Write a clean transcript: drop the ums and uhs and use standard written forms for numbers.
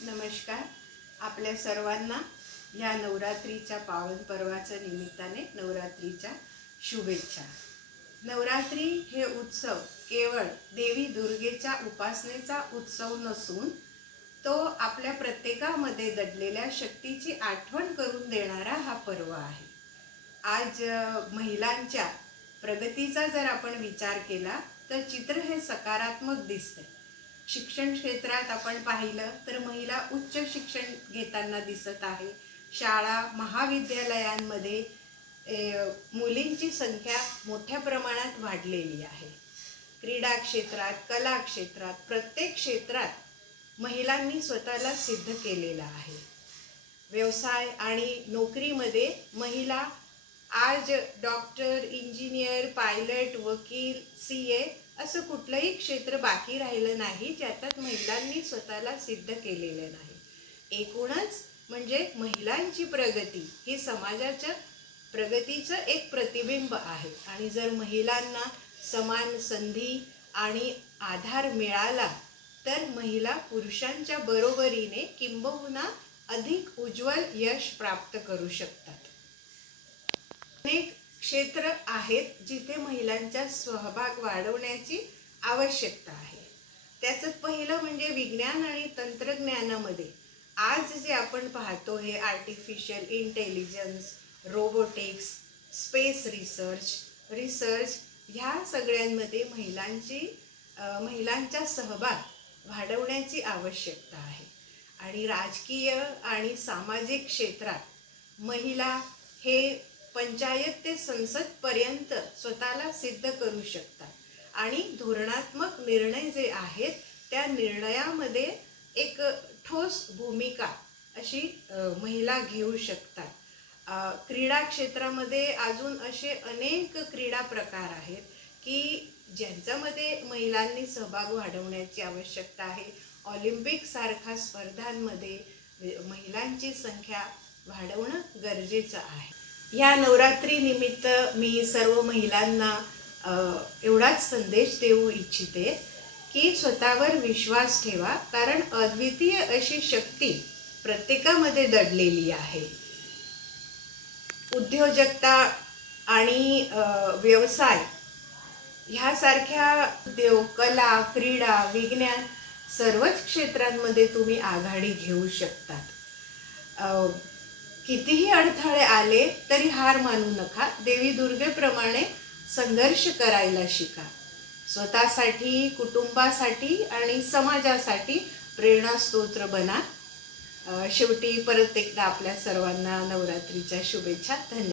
नमस्कार. आपल्या सर्वांना या नवरात्रीच्या पावन पर्वाच्या निमित्ताने नवरात्रीच्या शुभेच्छा. नवरात्री हे उत्सव केवळ देवी दुर्गेच्या उपासनेचा उत्सव नसून तो आपल्या प्रत्येकामध्ये दडलेल्या शक्तीची आठवण करून देणारा हा पर्व आहे. आज महिलांच्या प्रगतीचा जर आपण विचार केला तर चित्र हे सकारात्मक दिसते. शिक्षण क्षेत्रात आपण पाहिलं तर महिला उच्च शिक्षण घेताना दिसत आहे. शाळा महाविद्यालयांमध्ये मुलींची संख्या मोठ्या प्रमाणात वाढलेली आहे. क्रीडा क्षेत्रात, कला क्षेत्रात, प्रत्येक क्षेत्रात महिलांनी स्वतःला सिद्ध केलेला आहे. व्यवसाय आणि नोकरीमध्ये महिला आज डॉक्टर, इंजिनियर, पायलट, वकील, CA असं कुठलंही क्षेत्र बाकी राहिलं नाही ज्याच्यात महिलांनी स्वतःला सिद्ध केलेलं नाही. एकूणच म्हणजे महिलांची प्रगती ही समाजाच्या प्रगतीचं एक प्रतिबिंब आहे. आणि जर महिलांना समान संधी आणि आधार मिळाला तर महिला पुरुषांच्या बरोबरीने किंबहुना अधिक उज्ज्वल यश प्राप्त करू शकतात. अनेक क्षेत्र आहेत जिथे महिलांचा सहभाग वाढवण्याची आवश्यकता आहे. त्याचं पहिलं म्हणजे विज्ञान आणि तंत्रज्ञानामध्ये आज जे आपण पाहतो हे artificial intelligence, robotics, space research ह्या सगळ्यांमध्ये महिलांचा सहभाग वाढवण्याची आवश्यकता आहे. आणि राजकीय आणि सामाजिक क्षेत्रात महिला हे पंचायत ते संसद पर्यंत स्वतःला सिद्ध करू शकतात आणि धोरणात्मक निर्णय जे आहेत त्या निर्णयामध्ये एक ठोस भूमिका अशी महिला घेऊ शकतात. क्रीडा क्षेत्रामध्ये अजून असे अनेक क्रीडा प्रकार आहेत की ज्यांच्यामध्ये महिलांनी सहभाग वाढवण्याची आवश्यकता आहे. ऑलिम्पिक सारख्या स्पर्धांमध्ये महिलांची संख्या वाढवणं गरजेचं आहे. या नवरात्री निमित्त मी सर्व महिलांना एवढाच संदेश देऊ इच्छिते की स्वतःवर विश्वास ठेवा, कारण अद्वितीय अशी शक्ती प्रत्येकामध्ये दडलेली आहे. उद्योजकता आणि व्यवसाय ह्यासारख्या उद्योग, कला, क्रीडा, विज्ञान सर्वच क्षेत्रांमध्ये तुम्ही आघाडी घेऊ शकतात. कितीही अडथळे आले तरी हार मानू नका. देवी दुर्गेप्रमाणे संघर्ष करायला शिका. स्वतःसाठी, कुटुंबासाठी आणि समाजासाठी प्रेरणा स्तोत्र बना. शेवटी परत एकदा आपल्या सर्वांना नवरात्रीच्या शुभेच्छा. धन्यवाद.